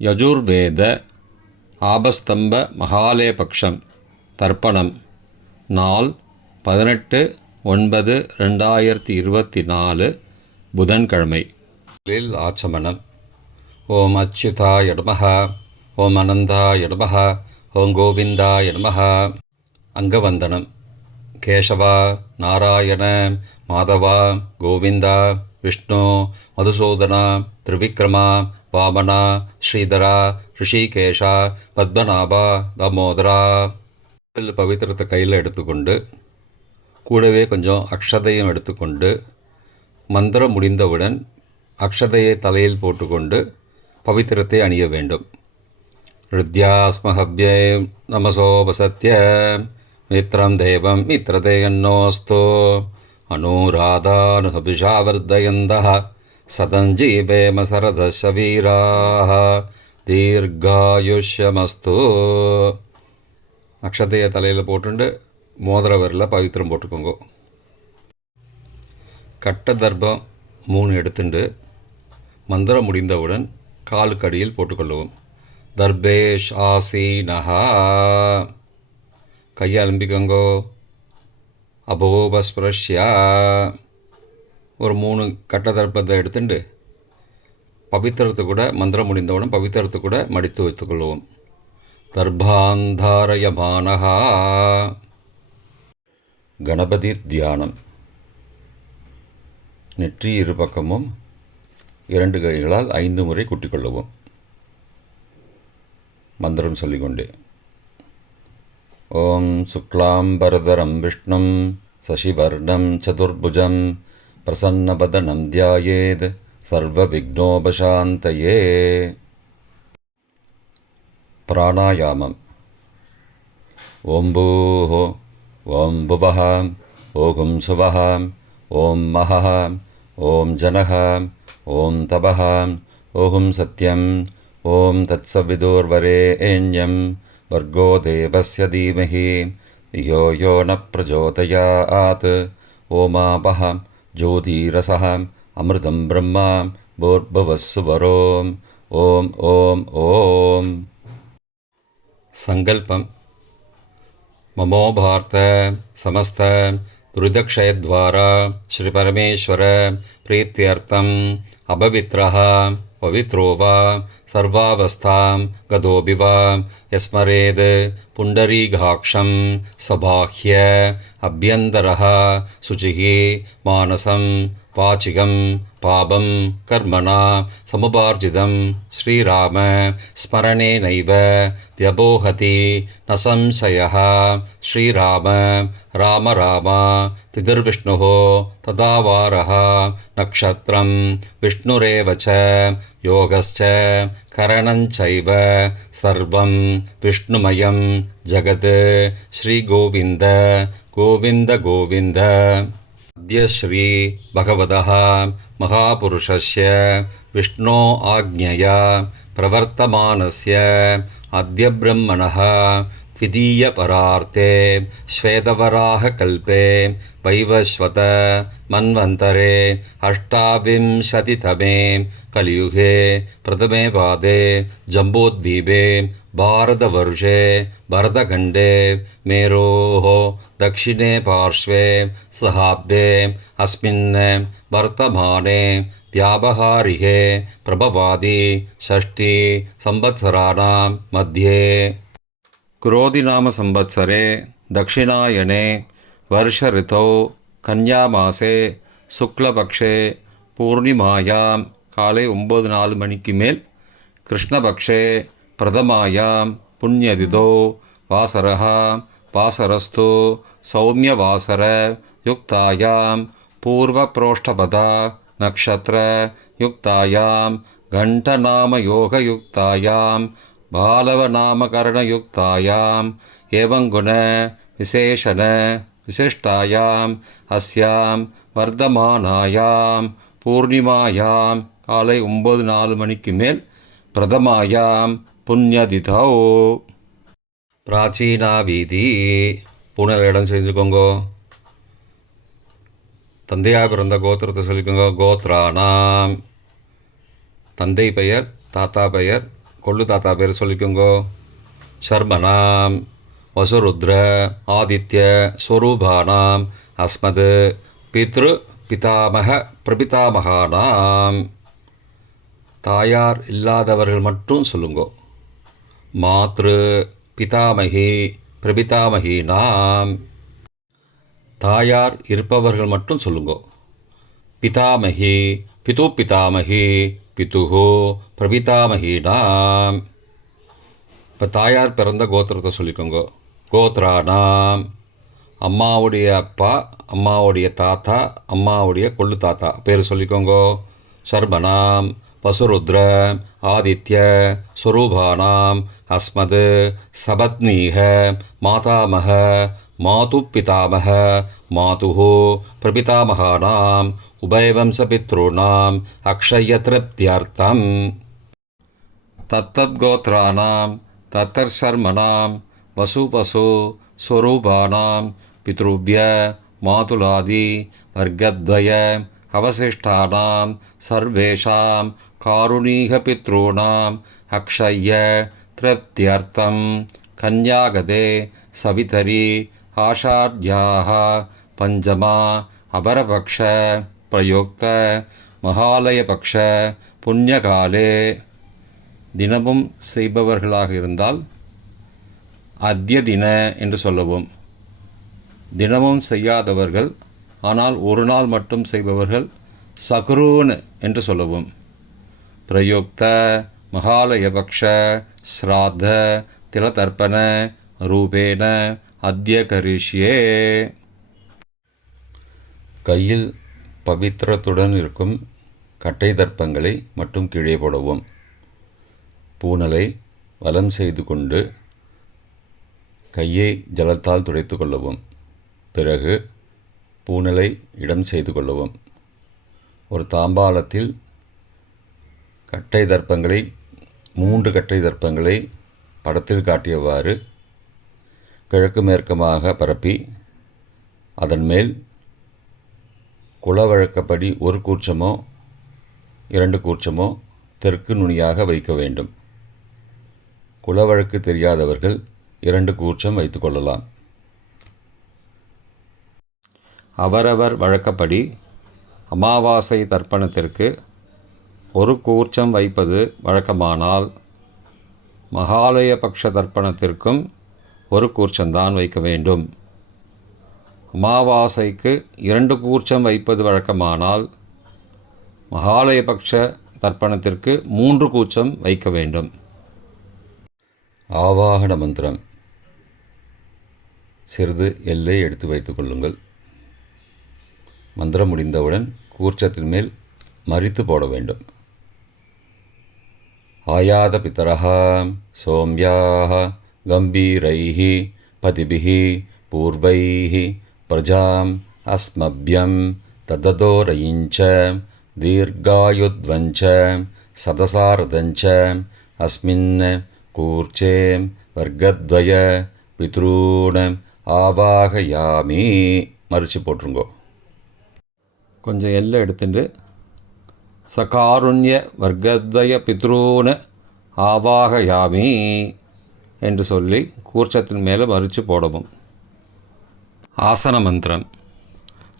யஜுர்வேத ஆபஸ்தம்ப மகாலயபக்ஷம் தர்ப்பணம் நாள் 18/9/2024 புதன்கிழமை. ஆச்சமனம். ஓம் அச்சுதாய நமஹ, ஓம் அனந்தாய நமஹ, ஓம் கோவிந்தாய நமஹ. அங்கவந்தனம். கேசவா, நாராயண, மாதவா, கோவிந்தா, விஷ்ணு, மதுசூதனா, திரிவிக்ரமா, வாமனா, ஸ்ரீதரா, ரிஷிகேஷா, பத்மநாபா, தாமோதரா. பவித்திரத்தை கையில் எடுத்துக்கொண்டு கூடவே கொஞ்சம் அக்ஷதையும் எடுத்துக்கொண்டு மந்திரம் முடிந்தவுடன் அக்ஷதையை தலையில் போட்டுக்கொண்டு பவித்திரத்தை அணிய வேண்டும். ருத்யாஸ்மஹவ்யே நமசோபசத்ய மித்ரம் தேவம் மித்ரதேயன்னோஸ்தோ அனுராதானுஹவிஷாவர்தயந்தः சதஞ்சீவேம சரதசவீராः தீர்காயுஷ்யமஸ்து. அக்ஷதையை தலையில் போட்டுண்டு மோதிர விரலில் பவித்திரம் போட்டுக்கோங்க. கட்ட தர்ப்பம் 3 எடுத்துண்டு மந்திரம் முடிந்தவுடன் காலுக்கடியில் போட்டுக்கொள்ளவும். தர்பேஷ் ஆசீனஹா. கையை அலம்பிக்கோங்கோ. அபோபஸ்பிரஷ்யா. ஒரு 3 கட்ட தர்ப்பத்தை எடுத்துட்டு பவித்திரத்தை கூட மந்திரம் முடிந்தவுடன் பவித்திரத்தை கூட மடித்து வைத்துக்கொள்வோம். தர்பாந்தாரயமானஹா. கணபதி தியானம். நெற்றி இரு பக்கமும் 2 கைகளால் 5 முறை கூட்டிக்கொள்ளவும். மந்திரம் சொல்லிக்கொண்டே. ஓம் சுக்லாம்பரதரம் விஷ்ணும் சசிவர்ணம் சதுர்புஜம் பிரசன்னபதனம் தியாயேத் சர்வ விக்னோபசாந்தயே. பிராணாயாமம். ஓம் பூஹ, ஓம் புவஹ, ஓம் சுவஹ, ஓம் மஹஹ, ஓம் ஜனஹ, ஓம் தபஹ, ஓம் சத்யம், ஓம் தத்சவிதுர்வரேண்யம் வர்கோ தேவஸ்ய தீமஹி யோ யோ ந பிரச்சோதயாத். ஓமாபஹ ஜோதிரசஹ அமிர்தம் பிரம்மா பூர்புவஸ்ஸுவரோம். ஓம் ஓம் ஓம். சங்கல்பம். மமோபார்த்த சமஸ்த துரிதக்ஷயத்வாரா ஸ்ரீ பரமேஸ்வர பிரீத்தியர்த்தம் அபவித்ரஹ பவித்ரோ வா சர்வாவஸ்தாம் கதோபி வா யஸ்மரேத் புண்டரீகாக்ஷம் சபாஹ்ய அப்யந்தரஹ சுச்சிஹி மானசம் வாச்சிகம் பாபம் கர்மணா சமுபார்ஜிதம் ஸ்ரீராம ஸ்மரணேனைவ வ்யபோஹதி ந சம்சயः. ஸ்ரீராம ராம ராம திதிர்விஷ்ணுः ததாவாரः நக்ஷத்ரம் விஷ்ணுரேவ ச யோகஸ்ச கரணஞ்சைவ சர்வம் விஷ்ணுமயம் ஜகத். ஸ்ரீகோவிந்த கோவிந்த கோவிந்த. அத்ய ஸ்ரீ பகவதः மகாபுருஷஸ்ய விஷ்ணோ ஆக்ஞயா பிரவர்த்தமானஸ்ய அத்ய பிரம்மணः द्वितीयपरार्थे श्वेतवराहकल्पे वैवस्वत मन्वन्तरे अष्टाविंशतितमे कलियुगे प्रथमे पादे जम्बूद्वीपे भारतवर्षे भरतखण्डे मेरोः दक्षिणे पार्श्वे सहाब्दे अस्मिन् वर्तमाने व्यावहारिके प्रभवादि षष्ठी संवत्सराणां मध्ये क्रोधिनाम संवत्सरे दक्षिणायने वर्ष ऋतौ कन्यामासे शुक्लपक्षे पूर्णिमायां काले 9:04 मणिக்கு மேல் कृष्णपक्षे प्रथमायां पुण्यतिथौ वासरः वासरस्तु सौम्यवासर युक्तायां पूर्वप्रोष्ठपदा नक्षत्र युक्तायां घण्टनामयोगयुक्तायां बालवनामकरणयुक्तायाम् एवं गुण विशेषण विशिष्टायाम् अस्यां वर्धमानायां पूर्णिमायां काले 9:04 மணிக்கு மேல் பிரதமாயாம் புண்ணியதிதௌ. பிராச்சீனா வீதி. பூனல் இடம் செஞ்சுக்கோங்கோ. தந்தையாக பிறந்த கோத்திரத்தை சொல்லிக்கோங்க. கோத்ரானாம். தந்தை பெயர், தாத்தா பெயர், கொள்ளு தாத்தா பேர் சொல்லிக்கோங்கோ. சர்மனாம் வசுருத்ர ஆதித்ய ஸ்வரூபானாம் அஸ்மது பித்ரு பிதாமக பிரபிதாமகானாம். தாயார் இல்லாதவர்கள் மட்டும் சொல்லுங்கோ. மாத்ரு பிதாமகி பிரபிதாமகீனாம். தாயார் இருப்பவர்கள் மட்டும் சொல்லுங்கோ. பிதாமகி பிது பிதாமகி பிதுஹோ பிரபிதாமகீனாம். இப்போ தாயார் பிறந்த கோத்திரத்தை சொல்லிக்கோங்க. கோத்ரானாம் அம்மாவுடைய அப்பா, அம்மாவுடைய தாத்தா, அம்மாவுடைய கொள்ளு தாத்தா பேர் சொல்லிக்கோங்க. சர்மனாம் வசுருத்ர ஆதித்ய ஸ்வரூபானாம் அஸ்மது சபத்னீக மாதாமக மாது பிதாமக மாதுஹோ பிரபிதாமகானாம் உபயவம்சபித்ருணாம் அக்ஷய திருப்தியர்த்தம். தத்தத்கோத்ரானாம் தத்தர்ஷர்மனாம் வசு வசு ஸ்வரூபானாம் பித்ருவ்ய மாதுலாதி வர்க்கத்வய அவசிஷ்டானாம் சர்வேஷாம் காருணீகபித்ருணாம் அக்ஷய திருப்தியர்த்தம் கன்யாகதே சவிதரி ஆஷாட்யாः பஞ்சமா அபரபக்ஷ பிரயுக்த மகாலயபக்ஷ புண்ணியகாலே. தினமும் செய்பவர்களாக இருந்தால் அத்ய தின என்று சொல்லவும். தினமும் செய்யாதவர்கள் ஆனால் ஒரு நாள் மட்டும் செய்பவர்கள் சக்ரூன் என்று சொல்லவும். பிரயுக்த மகாலயபக்ஷ ஸ்ராத்த திலதர்ப்பண ரூபேண அத்ய கரிஷ்யே. கையில் பவித்திரத்துடன் இருக்கும் கட்டை தர்ப்பங்களை மட்டும் கீழே போடவும். பூனலை வலம் செய்து கொண்டு கையை ஜலத்தால் துடைத்து கொள்ளவும். பிறகு பூனலை இடம் செய்து கொள்ளவும். ஒரு தாம்பாளத்தில் கட்டை தர்ப்பங்களை 3 கட்டை தர்ப்பங்களை படத்தில் காட்டியவாறு கிழக்கு மேற்கமாக பரப்பி அதன் மேல் குலவழக்கப்படி 1 கூர்ச்சமோ 2 கூர்ச்சமோ தெற்கு நுனியாக வைக்க வேண்டும். குலவழக்கு தெரியாதவர்கள் 2 கூர்ச்சம் வைத்து கொள்ளலாம். அவரவர் வழக்கப்படி அமாவாசை தர்ப்பணத்திற்கு 1 கூர்ச்சம் வைப்பது வழக்கமானால் மகாலய பக்ஷ தர்ப்பணத்திற்கும் 1 கூர்ச்சம்தான் வைக்க வேண்டும். அமாவாசைக்கு 2 கூர்ச்சம் வைப்பது வழக்கமானால் மகாலயபக்ஷ தர்ப்பணத்திற்கு 3 கூர்ச்சம் வைக்க வேண்டும். ஆவாகன மந்திரம். சிறிது எல்லை எடுத்து வைத்துக் கொள்ளுங்கள். மந்திரம் முடிந்தவுடன் கூர்ச்சத்தின் மேல் மரித்து போட வேண்டும். ஆயாத பிதரஹ சோம்யாஹ கம்பீரைஹ பதிபிஹ பூர்வைஹ பிரஜாம் அஸ்மப்யம் தததோரயிஞ்ச தீர்காயுத்வஞ்ச சதசாரதஞ்ச அஸ்மின் கூர்ச்சே வர்க்கத்வய பித்ரூண ஆவாகயாமி. மறித்து போட்டுருங்கோ. கொஞ்சம் எல்லை எடுத்துட்டு சகாருண்ய வர்க்கத்வய பித்ரூண ஆவாகயாமி என்று சொல்லி கூர்ச்சத்தின் மேலே மறித்து போடவும். ஆசன மந்திரம்.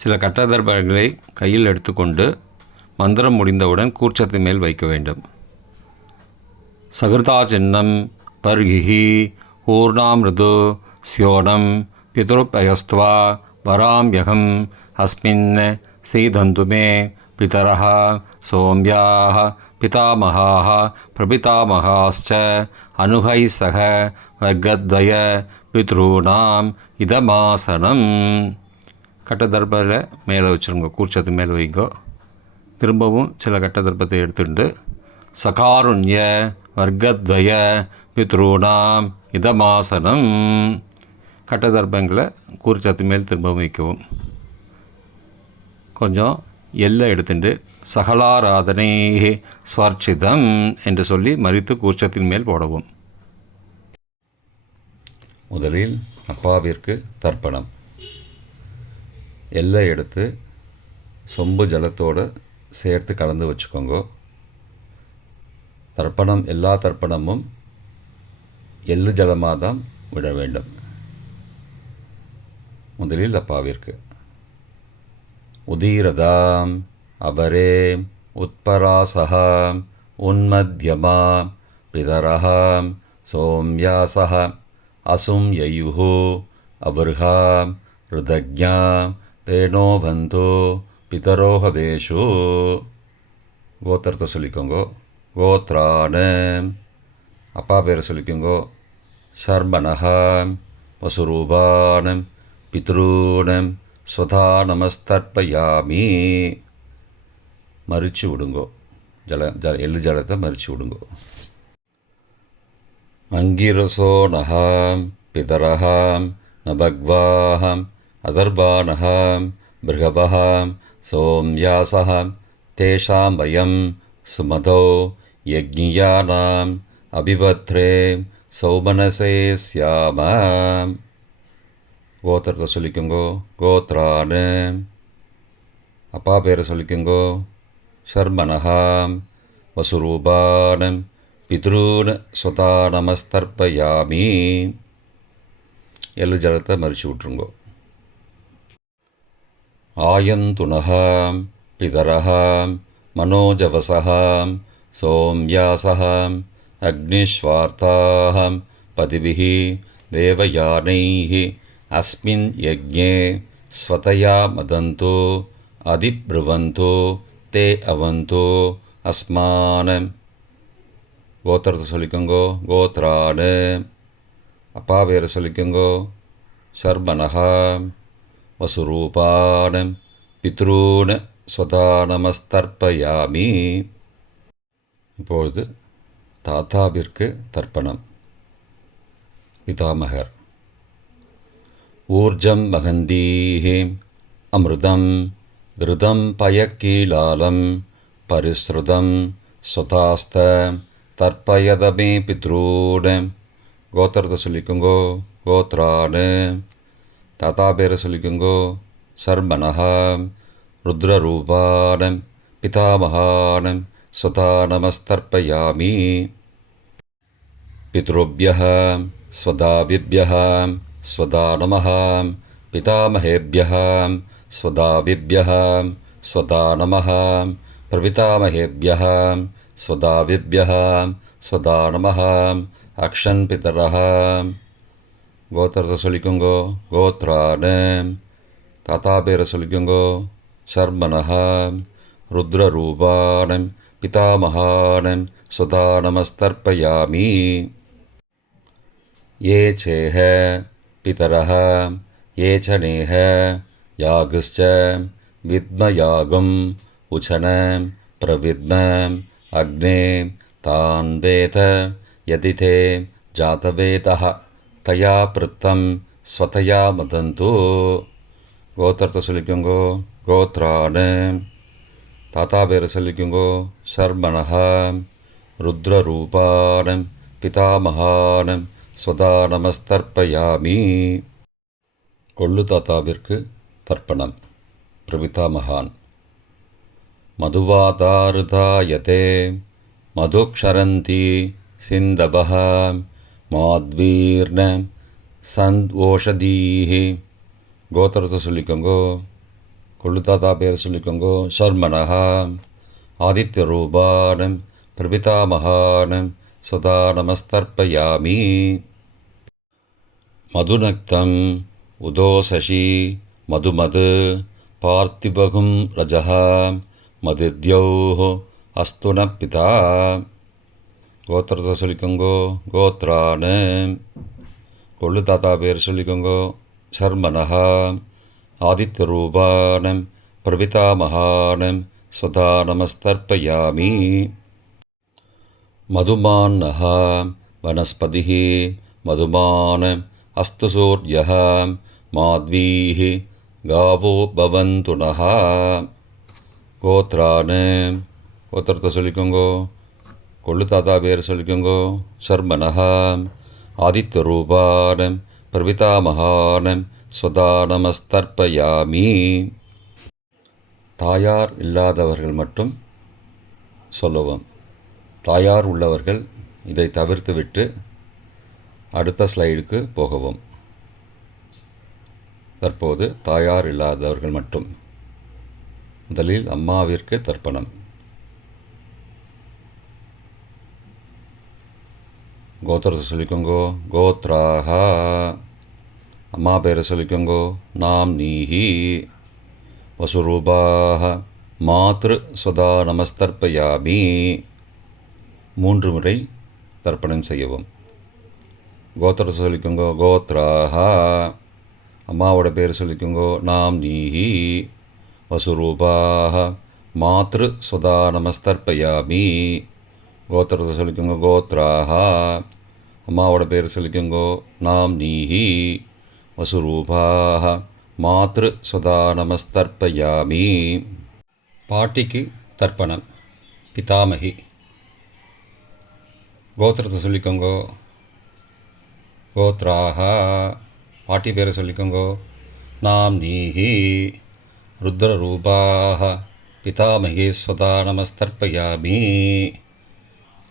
சில கட்டதர்பங்களை கையில் எடுத்துக்கொண்டு மந்திரம் முடிந்தவுடன் கூர்ச்சத்தின் மேல் வைக்க வேண்டும். சகிருதா சின்னம் பர்கிஹி ஊர்ணாமிருது ஸ்யோனம் பிதுருப்பயஸ்துவா வராம்யகம் அஸ்மின் சீதந்துமே பிதரஹ சோம்யாஹ பிதாமகாஹ பிரபிதாமகாஸ்ச அனுகை சக வர்க்கத்வய பித்ருணாம் இதமாசனம். கட்டதர்பத்தில் மேலே வச்சுருங்க. கூர்ச்சத்து மேலே வைங்கோ. திரும்பவும் சில கட்டதர்பத்தை எடுத்துட்டு சகாருண்ய வர்க்கத்வய பித்ருணாம் இதமாசனம். கட்டதர்பங்களை கூர்ச்சத்து மேல் திரும்பவும் வைக்கவும். கொஞ்சம் எல்லை எடுத்துட்டு சகலாராதனை ஸ்வர்ச்சிதம் என்று சொல்லி மறித்து கூர்ச்சத்தின் மேல் போடவும். முதலில் அப்பாவிற்கு தர்ப்பணம். எல்லை எடுத்து சொம்பு ஜலத்தோடு சேர்த்து கலந்து வச்சுக்கோங்க. தர்ப்பணம் எல்லா தர்ப்பணமும் எள்ளு ஜலமாக தான் விட வேண்டும். முதலில் அப்பாவிற்கு உதீரதாம் அபரே உத்பராசஹா உன்மத்யமா பிதரஹாம் சோம்யாசஹ அசும் யயுஹு அபர்ஹாம் ருதக்ஞா தேனோ பந்தோ பிதரோஹவேஷு. கோத்திரத்தை சொல்லிக்கோங்கோ. கோத்ரான அப்பா பேரை சொல்லிக்கோங்கோ. ஷர்மணஹாம் வசுரூபானம் பித்ரூனம் ஸ்வதா நமஸ்தர்ப்பயாமி. மறிச்சு விடுங்கோ. எள்ளு ஜலத்தை மறிச்சு விடுங்கோ. அங்கிரசோ நகாம் பிதரஹாம் நபக்வாஹம் அதர்பானஹாம் பிருகபஹாம் சோம்யாசஹாம் தேஷாம் வயம் சுமதோ யக்ஞியானாம் அபிபத்ரே சௌமனசே ஸ்யாமாம். கோத்திரத்தை சொல்லிக்கோங்கோ. கோத்ரானு அப்பா பேரை சொல்லிக்கோங்கோ. ஷர்மணஹாம் வசுரூபானம் பித்ரூன் ஸ்வதா நமஸ்தர்ப்பயாமி. எள்ளு ஜலத்தை மறிச்சு விட்ருங்கோ. ஆயந்துனஹாம் பிதரஹாம் மனோஜவசஹாம் சோம்யாசஹாம் அக்னிஸ்வார்த்தாஹாம் பதிபிஹி தேவயானைஹி அஸ்மின் யஜ்ஞே ஸ்வதயா மதந்தோ அதிப்ருவந்தோ தே அவந்தோ அஸ்மானம். கோத்திரத்தை சொல்லிக்கோங்கோ. கோத்ரானு அப்பா பேரை சொல்லிக்கோங்கோ. ஷர்மணஹாம் வசுரூபானம் பித்ரூன் ஸ்வதா நமஸ்தர்ப்பயாமி. இப்பொழுது தாத்தாவிற்கு தர்ப்பணம். பிதாமகர் ஊர்ஜம் மகந்தீஹி அமிர்தம் கிருதம் பயக்கீலாலம் பரிஸ்ருதம் ஸ்வதாஸ்த தர்ப்பயதமே பித்ரூன். கோத்திரத்தை சொல்லிக்கோங்கோ. கோத்ரானு தாத்தா பேரை சொல்லிக்கோங்கோ. சர்மணஹாம் ருத்ரரூபானம் பிதாமகானம் ஸ்வதா நமஸ்தர்ப்பயாமி. பித்ருப்யஹ ஸ்வதாவிப்யஹ ஸ்வதா நமஹ பிதாமஹேப்யஹ ஸ்வதாவிப்யஹ ஸ்வதா நமஹ பிரபிதாமஹேப்யஹ ஸ்வதாவிப்யஹ ஸ்வதா நமஹ அக்ஷன் பிதரஹ. கோத்திரத்தை சொல்லிக்கோங்கோ. கோத்ரானு தாத்தா பேரை சொல்லிக்கோங்கோ. ஷர்மணஹாம் ருத்ரரூபானம் பிதாமகானம் ஸ்வதா நமஸ்தர்ப்பயாமி. ये चेह पितरः ये च नेह यागश्च विद्मयागम् उचनं प्रविद्मम् अग्ने तान् वेद यदि ते जातवेदः तया पृत्तं स्वतया मदन्तु. கோத்திரத்தை சொல்லிக்கோங்கோ. கோத்ரானு தாத்தா பேரை சொல்லிக்கோங்கோ. ஷர்மணஹாம் ருத்ரரூபானம் பிதாமகானம் ஸ்வதா நமஸ்தர்ப்பயாமி. கொள்ளு தாத்தாவிற்கு தர்ப்பணம். பிரபிதாமகான் மதுவாதாருதாயதே மதுக்ஷரந்தி சிந்தபஹ மாத்வீர்ண சந்த்வோஷதீஹி. கோத்திரத்தை சொல்லிக்கோங்கோ. கொள்ளு தாத்தா பேர் சொல்லிக்கோங்கோ. ஷர்மணஹாம் ஆதித்யரூபானம் பிரபிதாமகானம் ஸ்வதா நமஸ்தர்ப்பயாமி. மதுநக்தம் உதோசசி மதுமது பார்த்திபகும் ரஜஹ மதித்யௌஹ அஸ்துன பிதா. கோத்திரத்தை சொல்லிக்கோங்கோ. கோத்ரானு கொள்ளு தாத்தா பேர் சொல்லிக்கோங்கோ. ஷர்மணஹாம் ஆதித்யரூபானம் பிரபிதாமகானம் ஸ்வதா நமஸ்தர்ப்பயாமி. மதுமான்னஹ வனஸ்பதிः மதுமானம் அஸ்து சூர்யः மாத்வீः காவோ பவந்து நः. கோத்ரானு கோத்திரத்தை சொல்லிக்கோங்கோ. கொள்ளு தாத்தா பேர் சொல்லிக்கோங்கோ. ஷர்மணஹாம் ஆதித்யரூபானம் பிரபிதாமகானம் ஸ்வதா நமஸ்தர்ப்பயாமி. தாயார் இல்லாதவர்கள் மட்டும் சொல்லவும். தாயார் உள்ளவர்கள் இதை தவிர்த்துவிட்டு அடுத்த ஸ்லைடுக்கு போகவும். தற்போது தாயார் இல்லாதவர்கள் மட்டும். முதலில் அம்மாவிற்கு தர்ப்பணம். கோத்திரத்தை சொல்லிக்கோங்கோ. கோத்ராக. அம்மா பேரை சொல்லிக்கோங்கோ. நாம் நீஹி. வசுரூபாக. மாத்ரு ஸ்வதா நமஸ்தர்ப்பயாமி. 3 முறை தர்ப்பணம் செய்யவும். கோத்திரத்தை சொல்லிக்கோங்கோ. கோத்ராக. அம்மாவோட பேர் சொல்லிக்கோங்கோ. நாம் நீஹி. வசுரூபாக. மாத்ரு ஸ்வதா நமஸ்தர்ப்பயாமி. கோத்திரத்தை சொல்லிக்கோங்க. கோத்ராக. அம்மாவோட பேர் சொல்லிக்கோங்கோ. நாம் நீஹி. வசுரூபாக. மாத்ரு ஸ்வதா நமஸ்தர்ப்பயாமி. பாட்டிக்கு தர்ப்பணம். பிதாமகி. கோத்திரத்தை சொல்லிக்கோங்கோ. கோத்ராக. பாட்டி பேரை சொல்லிக்கோங்கோ. நாம் நீஹி. ருத்ரரூபாக. பிதாமகி ஸ்வதா நமஸ்தர்ப்பயாமி.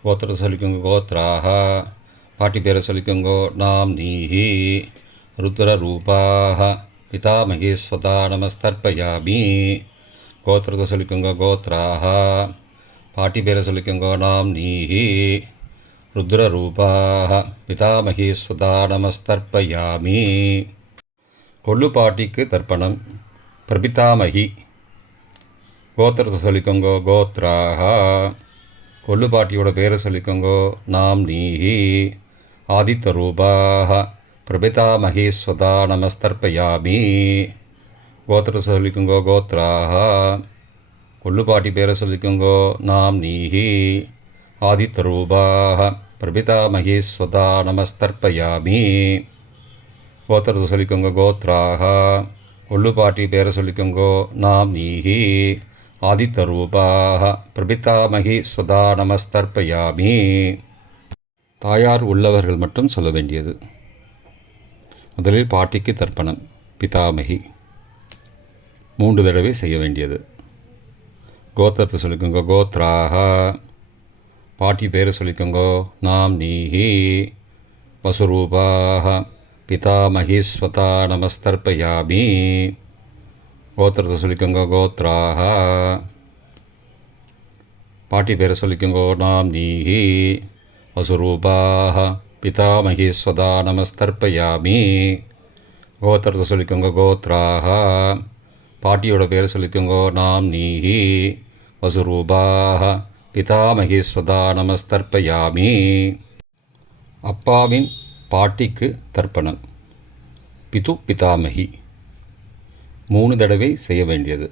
கோத்திரத்தை சொல்லிக்கோங்க. கோத்ராக. பாட்டி பேரை சொல்லிக்கோங்கோ. நாம் நீஹி. ருத்ரரூபாக. பிதாமகி ஸ்வதா நமஸ்தர்ப்பயாமி. கோத்திரத்தை சொல்லிக்கோங்க. கோத்ராக. பாட்டி பேரை சொல்லிக்கோங்கோ. நாம் நீஹி. ருத்ரரூபாக. பிதாமகி ஸ்வதா நமஸ்தர்ப்பயாமி. கொள்ளு பாட்டிக்கு தர்ப்பணம். பிரபிதாமகி. கோத்திரத்தை சொல்லிக்கோங்கோ. கோத்ராக. கொள்ளு பாட்டியோட பேரை சொல்லிக்கோங்கோ. நாம் நீஹி. ஆதித்தரூபாக. பிரபிதாமகி ஸ்வதா நமஸ்தர்ப்பயாமி. கோத்திரத்தை சொல்லிக்கோங்கோ. கோத்ராக. கொள்ளு பாட்டி பேரை சொல்லிக்கோங்கோ. நாம் நீஹி. ஆதித்தரூபாக. பிரபிதாமகி ஸ்வதா நமஸ்தர்ப்பயாமி. கோத்திரத்தை சொல்லிக்கோங்க. கோத்ராக. கொள்ளு பாட்டி பேரை சொல்லிக்கோங்கோ. நாம் நீஹி. ஆதித்தரூபாக. பிரபிதாமகி ஸ்வதா நமஸ்தர்ப்பயாமி. தாயார் உள்ளவர்கள் மட்டும் சொல்ல வேண்டியது. முதலில் பாட்டிக்கு தர்ப்பணம். பிதாமகி 3 தடவை செய்ய வேண்டியது. கோத்திரத்தை சொல்லிக்கோங்க. கோத்ராக. பாட்டி பேரை சொல்லிக்கோங்கோ. நாம் நீஹி. வசுரூபாக. பிதாமகி ஸ்வதா நமஸ்தர்ப்பயாமி. கோத்திரத்தை சொல்லிக்கோங்க. கோத்ராக. பாட்டி பேரை சொல்லிக்கோங்கோ. நாம் நீஹி. வசுரூபாக. பிதாமகி ஸ்வதா நமஸ்தர்ப்பயாமி. கோத்திரத்தை சொல்லிக்கோங்க. கோத்ராக. பாட்டியோட பேரை சொல்லிக்கோங்கோ. நாம் நீஹி. வசுரூபாக. பிதாமகி ஸ்வதா நமஸ்தர்ப்பயாமி. அப்பாவின் பாட்டிக்கு தர்ப்பணம். பிது பிதாமகி 3 தடவை செய்ய வேண்டியது.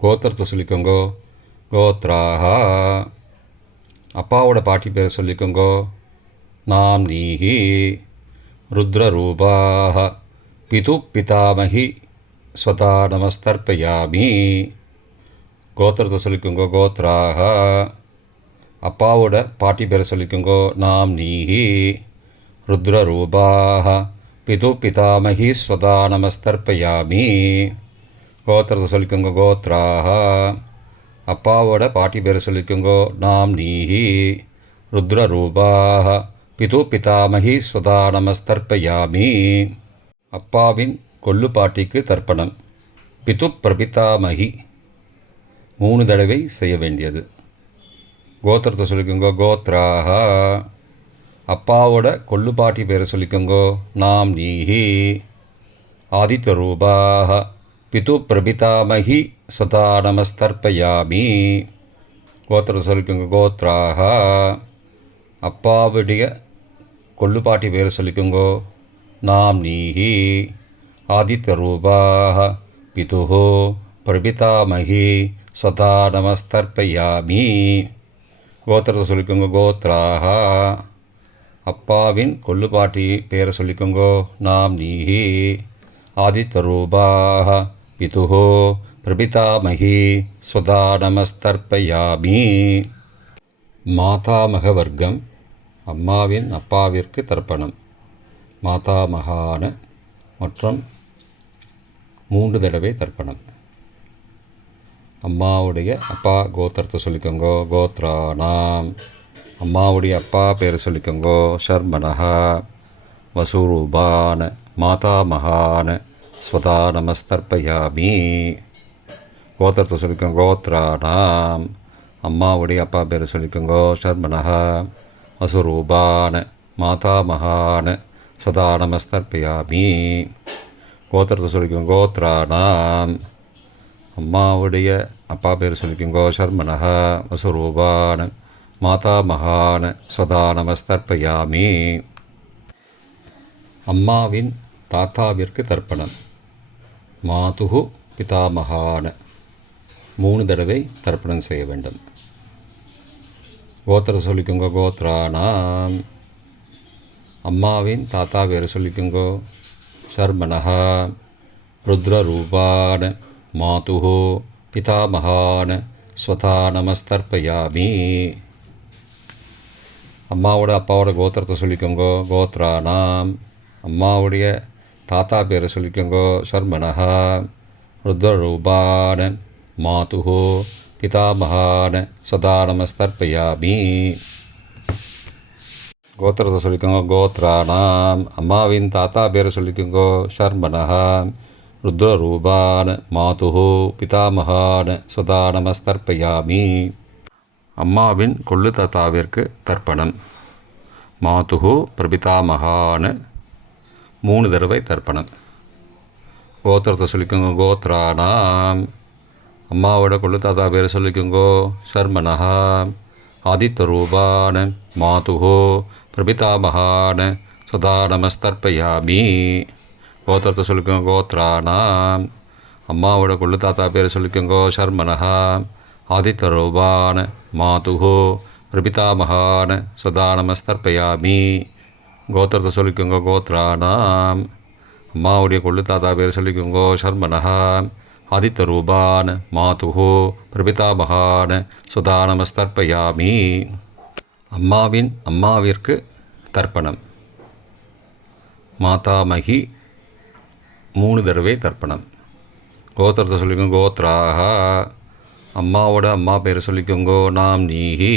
கோத்திரத்தை சொல்லிக்கோங்கோ. கோத்ராக. அப்பாவோட பாட்டி பேரை சொல்லிக்கோங்கோ. நாம் நீஹி. ருத்ரரூபாக. பிது பிதாமகி ஸ்வதா நமஸ்தர்ப்பயாமி. கோத்திரத்தை சொல்லிக்கோங்கோ. கோத்ராக. அப்பாவோட பாட்டி பேரை சொல்லிக்கோங்கோ. நாம் நீஹி. ருத்ரரூபாக. பிது பிதாமகி ஸ்வதா நமஸ்தர்ப்பயாமி. கோத்திரத்தை சொல்லிக்கோங்க. கோத்ராக. அப்பாவோட பாட்டி பேரை சொல்லிக்கோங்கோ. நாம் நீஹி. ருத்ரரூபாக. பிது பிதாமகி ஸ்வதா நமஸ்தர்ப்பயாமி. அப்பாவின் கொள்ளு பாட்டிக்கு தர்ப்பணம். பிது பிரபிதாமகி 3 தடவை செய்ய வேண்டியது. கோத்திரத்தை சொல்லிக்கோங்க. கோத்ராக. அப்பாவோட கொள்ளு பாட்டி பேரை சொல்லிக்கோங்கோ. நாம் நீஹி. ஆதித்தரூபாக. பிது பிரபிதாமகி ஸ்வதா நமஸ்தர்ப்பயாமி. கோத்திரத்தை சொல்லிக்கோங்க. கோத்ராக. அப்பாவுடைய கொள்ளு பாட்டி பேரை சொல்லிக்கோங்கோ. நாம் நீஹி. ஆதித்தரூபாக. பிது பிரபிதாமகி ஸ்வதா நமஸ்தர்ப்பயாமி. கோத்திரத்தை சொல்லிக்கோங்க. கோத்ராக. அப்பாவின் கொள்ளு பாட்டி பேரை சொல்லிக்கோங்கோ. நாம் நீஹி. ஆதித்தரூபாக. பிது பிரபிதாமகி ஸ்வதா நமஸ்தர்ப்பயாமி. மாதாமக வர்க்கம். அம்மாவின் அப்பாவிற்கு தர்ப்பணம். மாதாமகான மற்றும் 3 தடவை தர்ப்பணம். அம்மாவுடைய அப்பா கோத்திரத்தை சொல்லிக்கோங்கோ. கோத்ராணாம். அம்மாவுடைய அப்பா பேர் சொல்லிக்கோங்கோ. ஷர்மனஹா வசூரூபான் மாதாமகான் ஸ்வதா நமஸ்தர்ப்பயாமி. கோத்திரத்தை சொல்லிக்கோங்க. கோத்ராணாம். அம்மாவுடைய அப்பா பேர் சொல்லிக்கோங்கோ. ஷர்மனஹா வசுரூபான் மாதாமகான் ஸ்வதா நமஸ்தர்ப்பயாமி. கோத்திரத்தை சொல்லிக்கோங்க. கோத்ராணாம். அம்மாவுடைய அப்பா பேர் சொல்லிக்கோங்கோ. ஷர்மனஹா வசுரூபான் மாதாமகான் ஸ்வதா நமஸ்தர்ப்பயாமி. அம்மாவின் தாத்தாவிற்கு தர்ப்பணம். மாதுகு பிதாமகான் 3 தடவை தர்ப்பணம் செய்ய வேண்டும். கோத்திர சொல்லிக்கோங்க. கோத்ராணாம். அம்மாவின் தாத்தா பேர் சொல்லிக்கோங்கோ. ஷர்மனஹா ருத்ரரூபான் மாதுகு பிதாமகான் ஸ்வதா நமஸ்தர்ப்பயாமி. அம்மாவோட அப்பாவோட கோத்திரத்தை சொல்லிக்கோங்கோ. கோத்ராணாம். அம்மாவுடைய தாத்தா பேரை சொல்லிக்கோங்கோ. ஷர்மனஹா ருத்ரரூபான் மாதுகு பிதாமகான் சதா நமஸ்தர்ப்பயாமி. கோத்திரத்தை சொல்லிக்கோங்க. கோத்ராணாம். அம்மாவின் தாத்தா பேரை சொல்லிக்கோங்கோ. ஷர்மனஹா ருத்ரரூபான் மாதுகு பிதாமகான் சதா நமஸ்தர்ப்பயாமி. அம்மாவின் கொள்ளு தாத்தாவிற்கு தர்ப்பணம். மாதுகு பிரபிதாமகான் 3 தடவை தர்ப்பணம். கோத்திரத்தை சொல்லிக்கோங்க. கோத்ராணாம். அம்மாவோட கொள்ளு தாத்தா பேர் சொல்லிக்கோங்கோ. ஷர்மனஹா ஆதித்யரூபான் மாதுகு பிரபிதாமகான் சதா நமஸ்தர்ப்பயாமி. கோத்திரத்தை சொல்லிக்கோங்க. கோத்ராணாம். அம்மாவோட கொள்ளு தாத்தா பேர் சொல்லிக்கோங்கோ. ஷர்மனஹா ஆதித்யரூபான் மாதுகு பிரபிதாமகான் சதா நமஸ்தர்ப்பயாமி. கோத்திரத்தை சொல்லிக்கோங்க. கோத்ராணாம். அம்மாவுடைய கொள்ளு தாத்தா பேர் சொல்லிக்கோங்கோ. ஷர்மனஹா ஆதித்யரூபான் மாதுகு பிரபிதாமகான் சதா நமஸ்தர்ப்பயாமி. அம்மாவின் அம்மாவிற்கு தர்ப்பணம். மாதாமகி 3 தடவை தர்ப்பணம். கோத்திரத்தை சொல்லிக்கோங்க. கோத்ராஹா. அம்மாவோட அம்மா பேர் சொல்லிக்கோங்கோ. நாம்னீஹி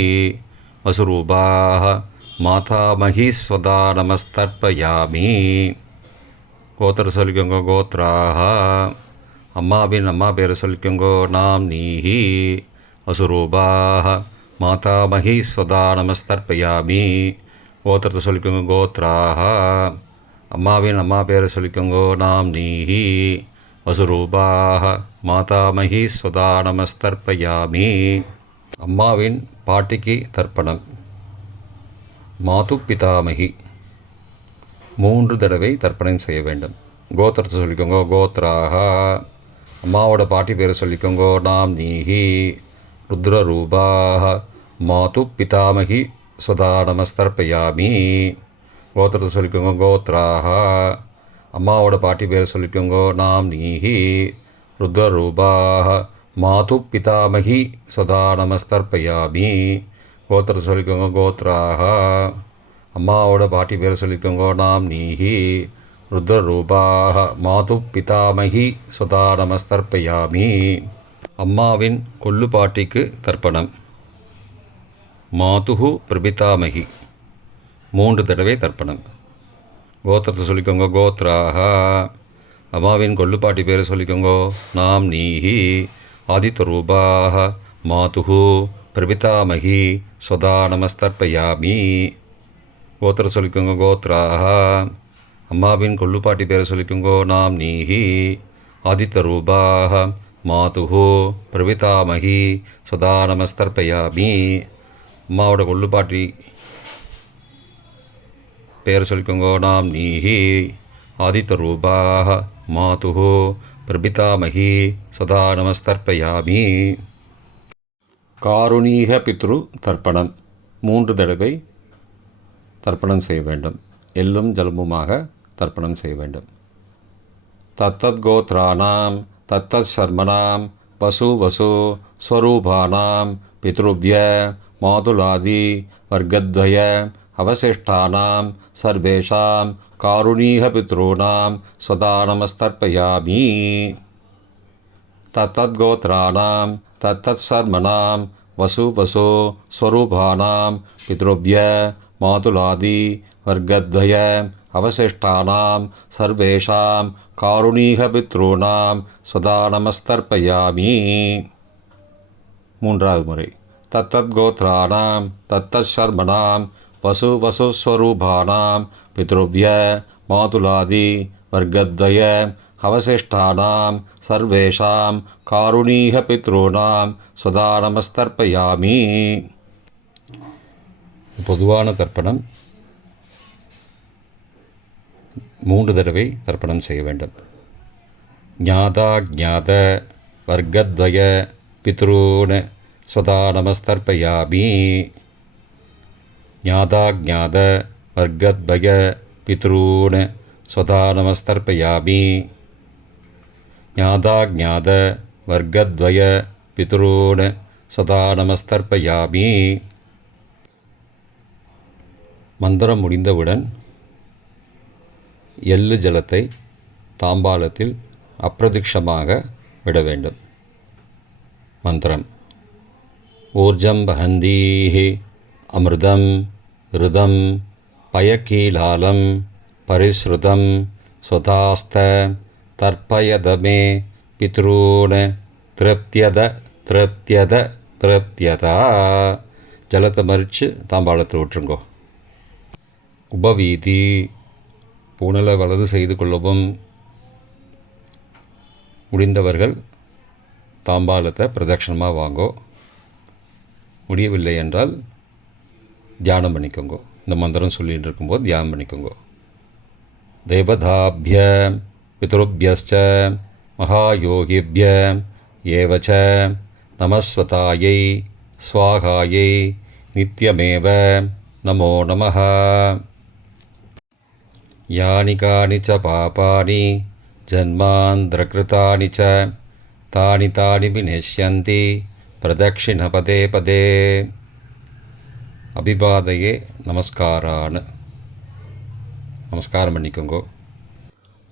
வசுரூபாஹ மாதாமகி ஸ்வதா நமஸ்தர்ப்பயாமி. கோத்திரத்தை சொல்லிக்கோங்க. கோத்ராஹா. அம்மாவின் அம்மா பேர் சொல்லிக்கோங்கோ. நாம்னீஹி வசுரூபாஹ மாதாமகி ஸ்வதா நமஸ்தர்ப்பயாமி. கோத்திரத்தை சொல்லிக்கோங்க. கோத்ராஹா. அம்மாவின் அம்மா பேர் சொல்லிக்கோங்கோ. நாம்னீஹி வசுரூபாஹ மாதாமகி ஸ்வதா நமஸ்தர்ப்பயாமி. அம்மாவின் பாட்டிக்கு தர்ப்பணம். மாது பிதாமகி 3 தடவை தர்ப்பணம் செய்ய வேண்டும். கோத்திரத்தை சொல்லிக்கோங்க. கோத்ராஹா. அம்மாவோட பாட்டி பேர் சொல்லிக்கோங்கோ. நாம்னீஹி ருத்ரரூபாஹ மாது பிதாமகி ஸ்வதா நமஸ்தர்ப்பயாமி. கோத்திரத்தை சொல்லிக்கோங்க. கோத்ராஹா. அம்மாவோட பாட்டி பேர் சொல்லிக்கோங்கோ. நாம்னீஹி ருத்ரரூபாஹ மாது பிதாமகி ஸ்வதா நமஸ்தர்ப்பயாமி. கோத்திரத்தை சொல்லிக்கோங்க. கோத்ராஹா. அம்மாவோட பாட்டி பேர் சொல்லிக்கோங்கோ. நாம்னீஹி ருத்ரரூபாஹ மாது பிதாமகி ஸ்வதா நமஸ்தர்ப்பயாமி. அம்மாவின் கொள்ளு பாட்டிக்கு தர்ப்பணம். மாதுகு பிரபிதாமகி 3 தடவை தர்ப்பணம். கோத்திரத்தை சொல்லிக்கோங்க. கோத்ராஹா. அம்மாவின் கொள்ளுப்பாட்டி பேர் சொல்லிக்கோங்கோ. நாம்னீஹி ஆதித்யரூபாஹ மாதுகு பிரபிதாமகி ஸ்வதா நமஸ்தர்ப்பயாமி. கோத்திரம் சொல்லிக்கோங்க. கோத்ராஹா. அம்மாவின் கொள்ளுப்பாட்டி பேர் சொல்லிக்கோங்கோ. நாம்னீஹி ஆதித்யரூபாஹ மாதுகு பிரபிதாமகி ஸ்வதா நமஸ்தர்ப்பயாமி. அம்மாவோட கொள்ளுப்பாட்டி பேர் சொல்லிக்கோங்கோ. நாம்னீஹி ஆதித்யரூபாஹ மாதுகு பிரபிதாமகி சதா நமஸ்தர்ப்பயாமி. காருணீக பித்ரு தர்ப்பணம் 3 தடவை தர்ப்பணம் செய்ய வேண்டும். எள்ளும் ஜலமுமாக தர்ப்பணம் செய்ய வேண்டும். தத்தத் கோத்ராணாம் தத்தத் சர்மணாம் வசு வசு ஸ்வரூபானாம் பித்ருவ்ய மாதுலாதி வர்க்கத்வய அவசிஷ்டானாம் சர்வேஷாம் காருணீக பித்ருணாம் ஸ்வதா நமஸ்தர்ப்பயாமி. தத்தத்கோத்ராணாம் தத்தத்சர்மணாம் வசு வசோ ஸ்வரூபானாம் பித்ருவ்ய மாதுலாதி வர்க்கத்வய அவசிஷ்டானாம் சர்வேஷாம் காருணீக பித்ருணாம் ஸ்வதா நமஸ்தர்ப்பயாமி. மூன்றாவது முறை. தத்தத்கோத்ராணாம் தத்தர்மணாம் வசு வசுஸ்வரூபானாம் பித்ருவ்ய மாதுலாதி வர்க்கத்வய அவசிஷ்டானாம் சர்வேஷாம் காருணீக பித்ருணாம் ஸ்வதா நமஸ்தர்ப்பயாமி. பொதுவான தர்ப்பணம் 3 தடவை தர்ப்பணம் செய்ய வேண்டும். ஞாதா ஜாத வர்க்கத்வய பித்ரூன் ஸ்வதா நமஸ்தர்ப்பயாமி. ஞாதா ஜாத வர்க்கத்வய பித்ரூன் ஸ்வதா நமஸ்தர்ப்பயாமி. ஞாதா ஜாத வர்க்கத்வய பித்ரூன் ஸ்வதா நமஸ்தர்ப்பயாமி. மந்திரம் முடிந்தவுடன் எள்ளு ஜலத்தை தாம்பாளத்தில் அப்பிரதிக்ஷமாக விட வேண்டும். மந்திரம். ஊர்ஜம் வஹந்தீஹி அமிர்தம் ருதம் பயக்கீலாலம் பரிஸ்ருதம் ஸ்வதாஸ்த தர்ப்பயதமே பித்ரூன் திருப்தியத திருப்தியத திருப்தியதா. ஜலத்தை மறித்து தாம்பாளத்தில் விட்டுருங்கோ. உபவீதி. பூணலை வலது செய்து கொள்ளவும். முடிந்தவர்கள் தாம்பாளத்தை பிரதட்சணமாக வாங்கோ. முடியவில்லை என்றால் தியானம் பண்ணிக்கோங்க. இந்த மந்திரம் சொல்லிகிட்டு இருக்கும்போது தியானம் பண்ணிக்கோங்க. தேவதாபிய பித்ருபியஸ்ச மகாயோகிபிய ஏவச்ச நமஸ்வதாயை ஸ்வாகாயை நித்யமேவ நமோ நமः. யானி கானி ச பாபானி ஜன்மாந்திரகிருதானி ச தானி தானி விநஷ்யந்தி பிரதக்ஷிண பதே பதே. அபிபாதையே நமஸ்காரான்னு நமஸ்காரம் பண்ணிக்கோங்கோ.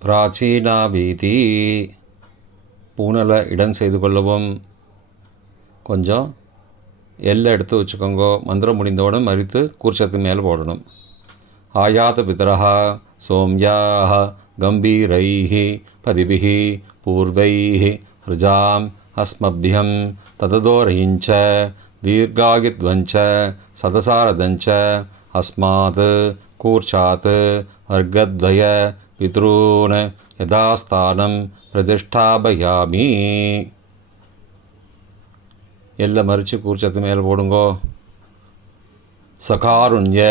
பிராச்சீனா வீதி. பூனலை இடம் செய்து கொள்ளவும். கொஞ்சம் எல்லை எடுத்து வச்சுக்கோங்கோ. மந்திரம் முடிந்தவுடன் மறித்து கூர்ச்சத்து மேலே போடணும். ஆயாத பிதரஹா சோம்யாஹ கம்பீரைஹி பதிபிஹி பூர்வைஹி ஹிருஜாம் அஸ்மபியம் தததோரயிஞ்ச தீர்காகித்வஞ்ச சதசாரதஞ்ச அஸ்மாத் கூர்ச்சாத் வர்க்கத்வய பித்ரூன் யதாஸ்தானம் பிரதிஷ்டாபயாமி. எல்லை மறித்து கூர்ச்சத்து மேலே போடுங்கோ. சகாருண்ய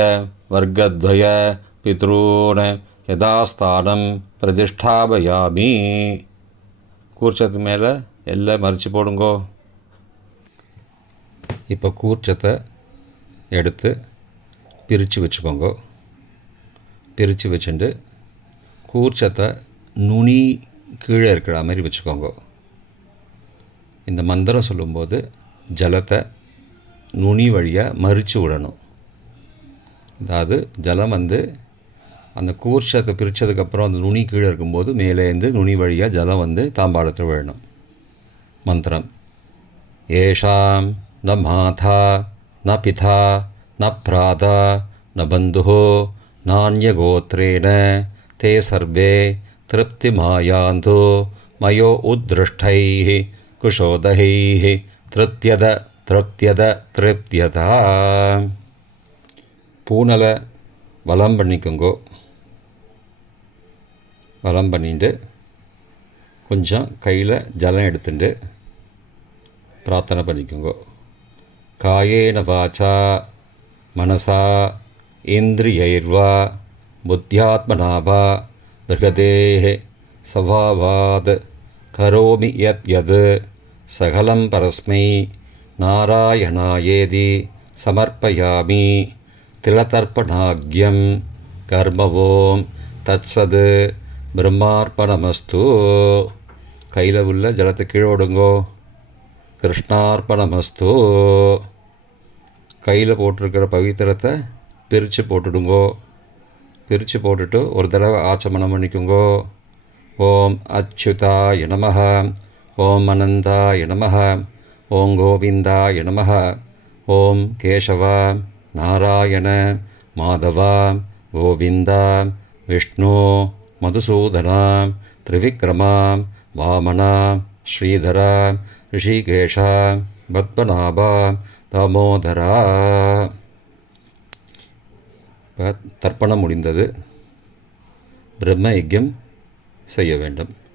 வர்க்கத்வய பித்ரூன் யதாஸ்தானம் பிரதிஷ்டாபயாமி. கூர்ச்சத்து மேலே எல்லை மறித்து போடுங்கோ. இப்போ கூர்ச்சத்தை எடுத்து பிரித்து வச்சுக்கோங்க. பிரித்து வச்சுட்டு கூர்ச்சத்தை நுனி கீழே இருக்கிற மாதிரி வச்சுக்கோங்க. இந்த மந்திரம் சொல்லும்போது ஜலத்தை நுனி வழியாக மறித்து விடணும். அதாவது ஜலம் அந்த கூர்ச்சத்தை பிரித்ததுக்கப்புறம் அந்த நுனி கீழே இருக்கும்போது மேலேருந்து நுனி வழியாக ஜலம் தாம்பாளத்தில் விழணும். மந்திரம். ஏஷாம் ந மாதா ந பிதா ந பிராதா ந பந்துஹோ நான்யகோத்ரேண தே சர்வே திருப்திமாயாந்தோ மயோ உத்ருஷ்டைः குஷோதகைः திருப்தியத திருப்தியத திருப்தியதா. பூனலை வலம் பண்ணிக்கோங்கோ. வலம் பண்ணிட்டு கொஞ்சம் கையில் ஜலம் எடுத்துட்டு பிரார்த்தனை பண்ணிக்கோங்கோ. காயேன வாச்சா மனசா இந்திரியைர்வா புத்தியாத்மனாவா பிருகதேஹ சவாவாத் கரோமி யத் யத் சகலம் பரஸ்மை நாராயணாயேதி சமர்ப்பயாமி. திலதர்ப்பணாக்யம் கர்மவோம் தத்சத் பிரம்மார்ப்பணமஸ்து. கையில் உள்ள ஜலத்தை கீழோடுங்கோ. கிருஷ்ணார்ப்பணமஸ்து. கையில் போட்டிருக்கிற பவித்திரத்தை பிரித்து போட்டுடுங்கோ. பிரித்து போட்டுட்டு ஒரு தடவை ஆச்சமனம் பண்ணிக்கோங்கோ. ஓம் அச்சுதாய நமஹ ஓம் அனந்தாய நமः. ஓம் கோவிந்தாய நமः. ஓம் கேசவ நாராயண மாதவ கோவிந்த விஷ்ணு மதுசூதன திரிவிக்ரம வாமன ஸ்ரீதர ரிஷிகேஷ பத்மநாப தாமோதரா. இப்போ தர்ப்பணம் முடிந்தது. பிரம்ம யஜ்யம் செய்ய வேண்டும்.